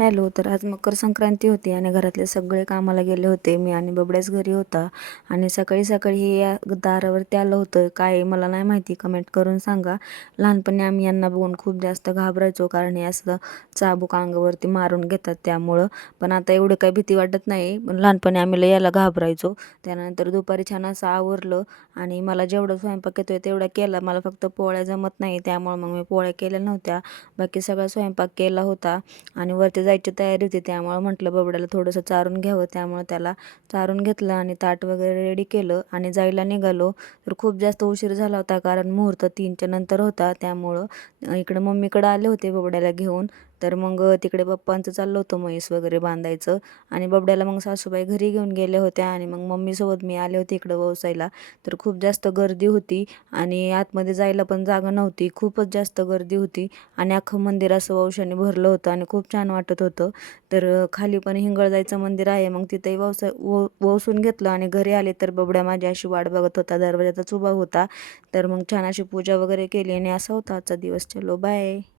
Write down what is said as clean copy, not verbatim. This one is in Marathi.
हॅलो. तर आज मकर संक्रांती होती आणि घरातले सगळे कामाला गेले होते. मी आणि बबड्याच घरी होता. आणि सकाळी सकाळी हे या दारावरती आलं होतं. काय आहे मला नाही माहिती, कमेंट करून सांगा. लहानपणी आम्ही यांना बघून खूप जास्त घाबरायचो, कारण हे असं चाबूक अंगावरती मारून घेतात त्यामुळं. पण आता एवढं काही भीती वाटत नाही, पण लहानपणी आम्ही लय याला घाबरायचो. त्यानंतर दुपारी छान असं आवरलं आणि मला जेवढं स्वयंपाक येतोय तेवढा केला. मला फक्त पोळ्या जमत नाही, त्यामुळे मग मी पोळ्या केल्या नव्हत्या. बाकी सगळा स्वयंपाक केला होता आणि वरती जायची तयारी होती, त्यामुळं म्हटलं बबड्याला थोडंसं चारून घ्यावं. त्यामुळे त्याला चारून घेतलं आणि ताट वगैरे रेडी केलं आणि जायला निघालो. तर खूप जास्त उशीर झाला होता, कारण मुहूर्त 3च्या नंतर होता. त्यामुळं इकडं मम्मीकडं आले होते बबड्याला घेऊन. तर मग तिकडे पप्पांचं चाललं होतं म्हैस वगैरे बांधायचं आणि बबड्याला मग सासूबाई घरी घेऊन गेल्या होत्या आणि मग मम्मीसोबत मी आले होते इकडं ववसायला. तर खूप जास्त गर्दी होती आणि आतमध्ये जायला पण जागा नव्हती, खूपच जास्त गर्दी होती आणि अख्खं मंदिर असं वंशाने भरलं होतं आणि खूप छान वाटत होतं. तर खाली पण हिंगळजाईचं मंदिर आहे, मग तिथंही वसून घेतलं आणि घरी आले तर बबड्या माझी अशी वाट बघत होता, दरवाजातच उभा होता. तर मग छान अशी पूजा वगैरे केली आणि असा होता आजचा दिवस. चलो बाय.